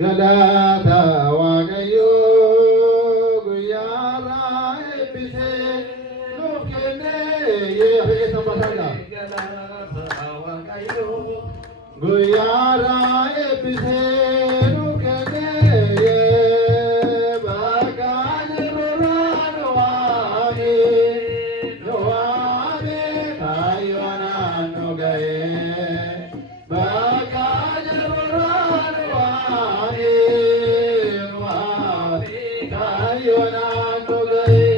galata waaqayyo guyyaara eebbise nuuf kenne yee sammataadha guyyaara eebbise nuuf kenne yee bakka jirurraa nu waame kaayyoonaan nu ga'ee bakka jirurraa nu waame kaayyoonaan nu ga'ee